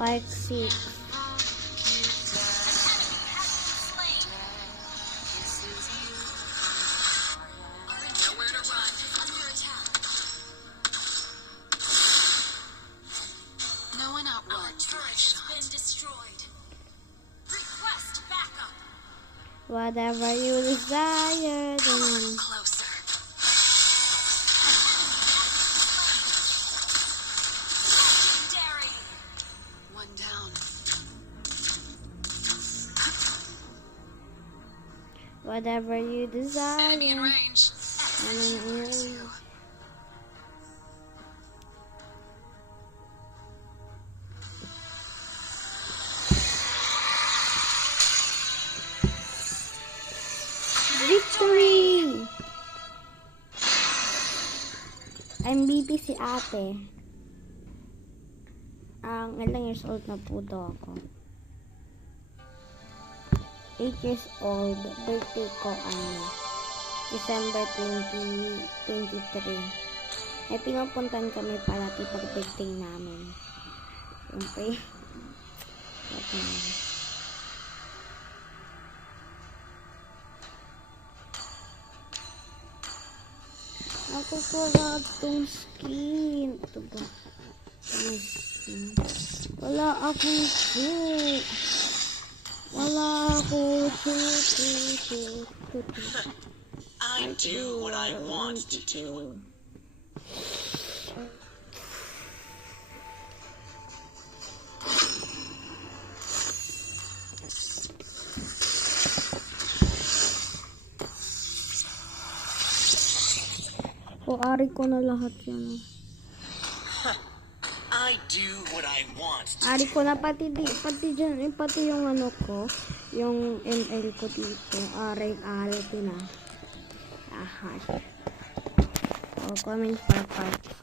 Park 6. Whatever you desire. One down. Whatever you desire. Enemy in range. Victory! MVP si ate. Ilang years old na po daw ako. 8 years old. Birthday ko December 2023. Pinupuntan kami parati pag birthday namin. Siyempre. Ako wala itong skin. Ito ba? Wala akong shoe. Wala akong shoe. I do what I want to do. Ari ko na lahat yan. I do what I want. Ari ko na pati dyan, pati yung ano ko, yung ML ko dito. Ari ko na. Aha. Comment for part 5.